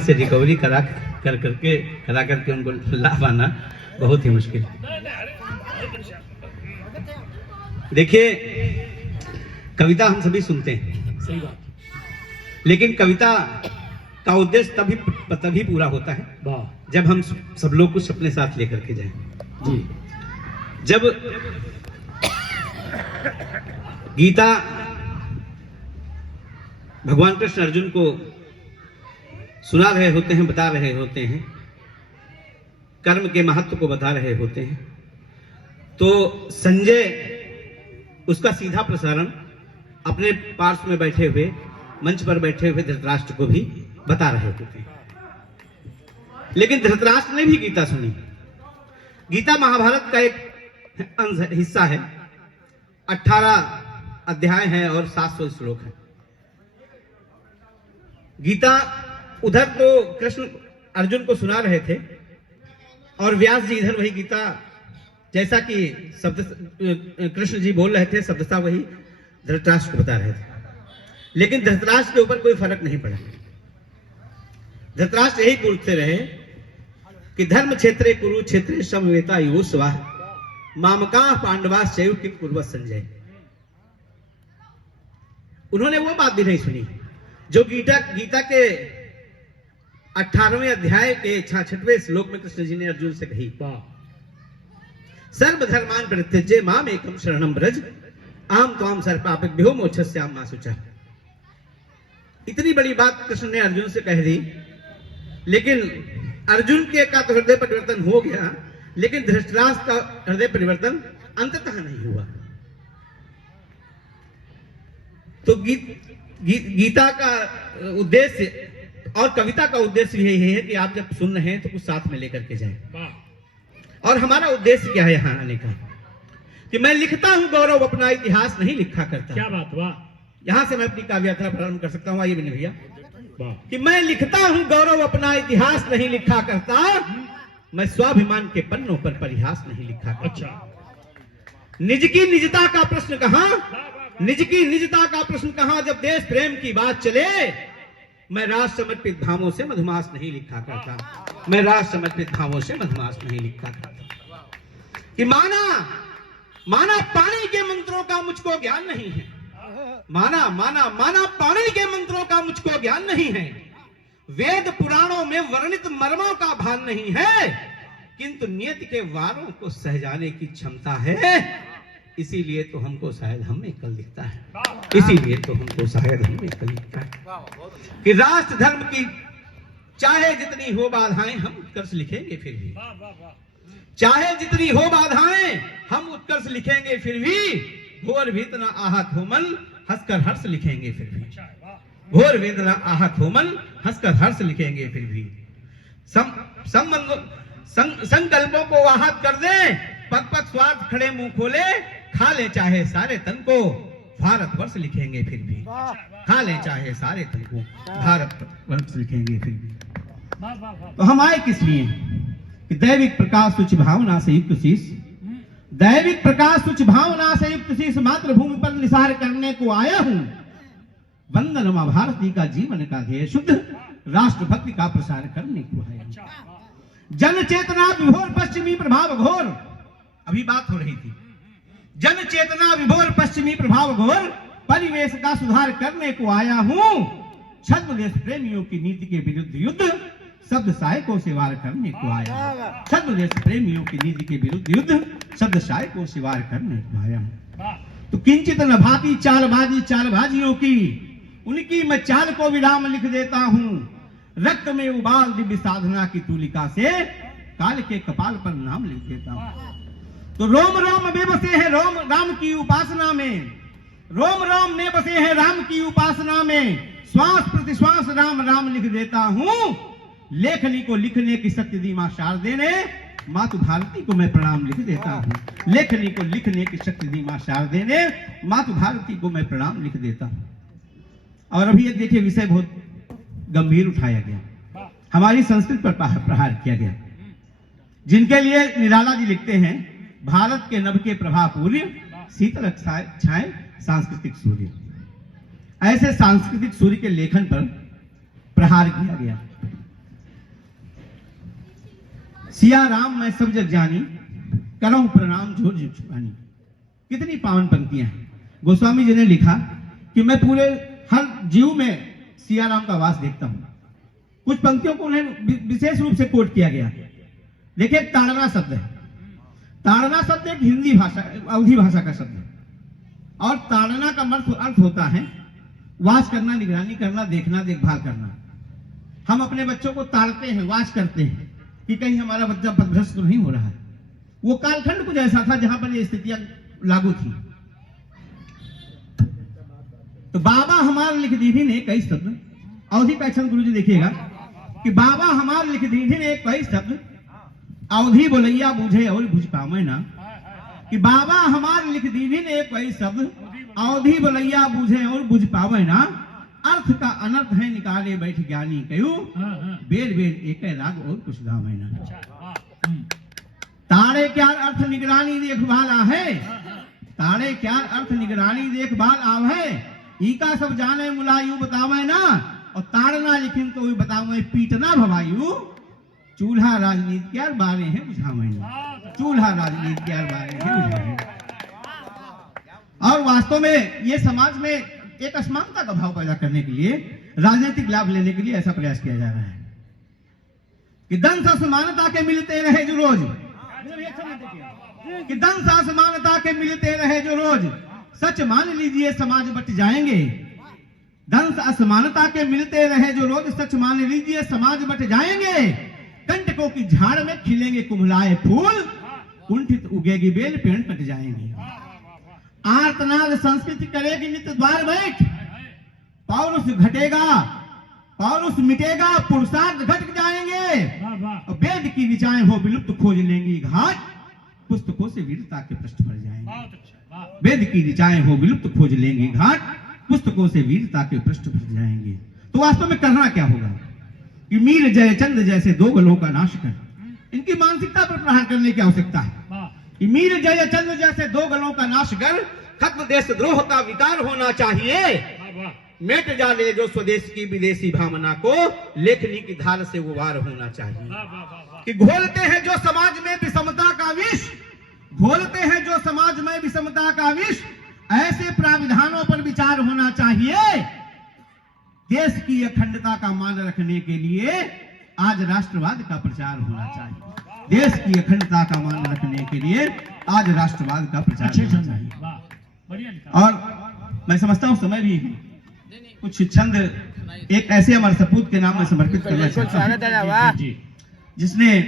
से रिकवरी करा करके उनको ला पाना बहुत ही मुश्किल है। देखिए, कविता हम सभी सुनते हैं, सही बात, लेकिन कविता का उद्देश्य तभी पूरा होता है वाह जब हम सब लोग कुछ अपने साथ लेकर के जाएं। जी। जब गीता भगवान कृष्ण अर्जुन को सुना रहे होते हैं, बता रहे होते हैं, कर्म के महत्व को बता रहे होते हैं, तो संजय उसका सीधा प्रसारण अपने पार्श्व में बैठे हुए, मंच पर बैठे हुए धृतराष्ट्र को भी बता रहे होते हैं। लेकिन धृतराष्ट्र ने भी गीता सुनी। गीता महाभारत का एक हिस्सा है, 18 अध्याय हैं और 700 श्लोक हैं। गीता उधर तो कृष्ण अर्जुन को सुना रहे थे और व्यास जी इधर वही गीता, जैसा कि शब्द कृष्ण जी बोल रहे थे, शब्दता वही धृतराष्ट्र को बता रहे थे। लेकिन धृतराष्ट्र के ऊपर कोई फर्क नहीं पड़ा। धृतराष्ट्र यही पूछते रहे कि धर्म क्षेत्रे कुरुक्षेत्रे समवेता युष्वा मामका पांडवा शैव किम कुर्वत संजय। उन्होंने वो बात भी नहीं सुनी जो गीता के 18वें अध्याय के 66वें श्लोक में कृष्ण जी ने अर्जुन से कही, सर्वधर्मान परित्यज्य माम एकम शरणम ब्रज अहम त्वाम सर्वपापेभ्यो मोक्षयिष्यामि मा शुचः। इतनी बड़ी बात कृष्ण ने अर्जुन से कह दी, लेकिन अर्जुन के का तो हृदय परिवर्तन हो गया, लेकिन धृतराष्ट्र का हृदय परिवर्तन अंततः नहीं हुआ। तो गीता का उद्देश्य और कविता का उद्देश्य यही है कि आप जब सुन रहे हैं तो कुछ साथ में लेकर के जाएं। और हमारा उद्देश्य क्या है यहाँ आने का, कि मैं लिखता हूं गौरव अपना इतिहास नहीं लिखा करता। क्या बात, वाह। यहां से मैं अपनी काव्य यात्रा प्रारंभ कर सकता हूं। आइए बिना भैया, कि मैं लिखता हूं गौरव अपना इतिहास नहीं लिखा करता, मैं स्वाभिमान के पन्नों पर परिहास नहीं लिखा करता। अच्छा। निज की निजता का प्रश्न कहां, निज की निजता का प्रश्न कहां, जब देश प्रेम की बात चले, मैं राष्ट्र समर्पित भावों से मधुमास नहीं लिखा करता। मैं राष्ट्र समर्पित भावों से मधुमास नहीं लिखा करता। कि माना पानी के मंत्रों का मुझको ज्ञान नहीं है, माना पानी के मंत्रों का मुझको ज्ञान नहीं है, वेद पुराणों में वर्णित मर्मों का भान नहीं है, किंतु नियति के वारों को सहजाने की क्षमता है। इसीलिए तो हमको शायद हमें कल दिखता है, इसीलिए तो हमको शायद हमें कल दिखता है कि राष्ट्र धर्म की चाहे जितनी हो बाधाएं हम उत्कर्ष लिखेंगे फिर भी, चाहे जितनी हो बाधाएं हम उत्कर्ष लिखेंगे फिर भी, घोर वेदना आहत हो मन हंसकर हर्ष लिखेंगे फिर भी, घोर वेदना आहत हो मन हंसकर हर्ष लिखेंगे फिर भी। संकल्पों को आहत कर दे, पग पग स्वार्थ खड़े मुंह खोले, खा ले चाहे सारे तन को भारतवर्ष लिखेंगे फिर भी, खा ले चाहे सारे तन को भारतवर्ष लिखेंगे फिर भी। तो हम आए किस लिए कि दैविक प्रकाश तुच्छ भावना से युक्त शीश, दैविक प्रकाश तुच्छ भावना से युक्त शीश मातृभूमि पर निसार करने को आया हूं। वंदन मां भारती का जीवन का ध्येय शुद्ध राष्ट्रभक्ति का प्रसार करने को आया हूं। जन चेतना विभोर पश्चिमी प्रभाव घोर, अभी बात हो रही थी, जन चेतना विभोर पश्चिमी प्रभाव घोर परिवेश का सुधार करने को आया हूं। छद्म देश प्रेमियों की नीति के विरुद्ध युद्ध शब्द सहायकों से वार करने को आया। छद्म देश प्रेमियों की नीति के विरुद्ध युद्ध शब्द सहायकों से वार करने को आया हूं। तो किंचित न भाती चालबाजियों की, उनकी मैं चाल को विराम लिख देता हूं। रक्त में उबाल दिव्य साधना की तूलिका से काल के कपाल पर नाम लिख देता हूं। तो रोम रोम में बसे हैं राम की उपासना में, रोम रोम में बसे हैं राम की उपासना में, श्वास प्रति श्वास राम राम लिख देता हूं। लेखनी को लिखने की शक्ति दी मां शारदे ने, मातु भारती को मैं प्रणाम लिख देता हूं। लेखनी को लिखने की शक्ति दी मां शारदे ने, मातु भारती को मैं प्रणाम लिख देता हूं। और अभी एक देखिए विषय बहुत गंभीर उठाया गया, हमारी संस्कृत पर प्रहार किया गया, जिनके लिए निराला जी लिखते हैं, भारत के नभ के प्रभा पूर्य शीतल छाए सांस्कृतिक सूर्य। ऐसे सांस्कृतिक सूर्य के लेखन पर प्रहार किया गया। सिया राम मैं सब जग जानी, करऊं प्रणाम जोर जोर छुपानी। कितनी पावन पंक्तियां हैं। गोस्वामी जी ने लिखा कि मैं पूरे हर जीव में सिया राम का वास देखता हूं। कुछ पंक्तियों को उन्हें विशेष रूप से कोट किया गया। देखिए, ताड़ना शब्द है। ताड़ना शब्द एक हिंदी भाषा, अवधी भाषा का शब्द है, और ताड़ना का अर्थ होता है वाच करना, निगरानी करना, देखना, देखभाल करना। हम अपने बच्चों को ताड़ते हैं, वाच करते हैं कि कहीं हमारा बच्चा पथभ्रष्ट तो नहीं हो रहा है। वो कालखंड कुछ ऐसा था जहां पर ये स्थितियां लागू थी। तो बाबा हमार लिख दीदी ने कई शब्द, अवधि पैक्शन गुरु जी देखिएगा कि बाबा हमार लिख दीदी ने कई शब्द, अवधि बोलैया बुझे और बुझ पावे ना। कि बाबा हमार लिख दीदी ने कई शब्द, अवधि बोलैया बुझे और बुझ पावे ना। अर्थ का अनर्थ है निकाले बैठ ज्ञानी कयू, बेर बेर एक राग और कुछ गावे ना। तारे क्या अर्थ निगरानी देखभाल है, तारे क्या अर्थ निगरानी देखभाल आव है। ईका सब जाने मुलायू बतावे ना, और ताड़ना लिखिन तो बतावे पीटना भवायु। चूल्हा राजनीति क्या बारे हैं बुझावे ना, चूल्हा राजनीति क्या बारे हैं बुझावे। और वास्तव में ये समाज में एक असमानता का भाव पैदा करने के लिए, राजनीतिक लाभ लेने के लिए ऐसा प्रयास किया जा रहा है कि दंश असमानता के मिलते रहे जो रोज, कि दंश असमानता के मिलते रहे जो रोज, सच मान लीजिए समाज बट जाएंगे। दंश असमानता के मिलते रहे जो रोज, सच मान लीजिए समाज बट जाएंगे। कंटकों की झाड़ में खिलेंगे कुम्हलाए फूल, कुंठित उगेगी बेल, पेड़ कट जाएंगे। आर्तनाद संस्कृति करेगी नित्य द्वार बैठ, पौरुष घटेगा, पौरुष मिटेगा, पुरुषार्थ घट जाएंगे। वेद की ऋचाएं हो विलुप्त खोज लेंगी घाट, पुस्तकों से वीरता के पृष्ठ भर जाएंगे। वेद की ऋचाएं हो विलुप्त खोज लेंगी घाट, पुस्तकों से वीरता के पृष्ठ भर जाएंगे। तो वास्तव में करना क्या होगा कि मीर जयचंद जैसे दो गलों का नाश कर, इनकी मानसिकता पर प्रहार करने की आवश्यकता है। कि मीर जयचंद जैसे दो गलों का नाश कर, खत्म देशद्रोह का विकार होना चाहिए। मिट जाने जो स्वदेश की विदेशी भावना को, लेखनी की धार से वो वार होना चाहिए। कि घोलते हैं जो समाज में विषमता का विष, घोलते हैं जो समाज में विषमता का विष, ऐसे प्राविधानों पर विचार होना चाहिए। देश की अखंडता का मान रखने के लिए आज राष्ट्रवाद का प्रचार होना चाहिए। देश की अखंडता का मान रखने के लिए आज राष्ट्रवाद का प्रचार होना चाहिए। और मैं समझता हूँ समय भी कुछ छंद एक ऐसे हमारे सपूत के नाम में समर्पित करना चाहता हूं, जिसने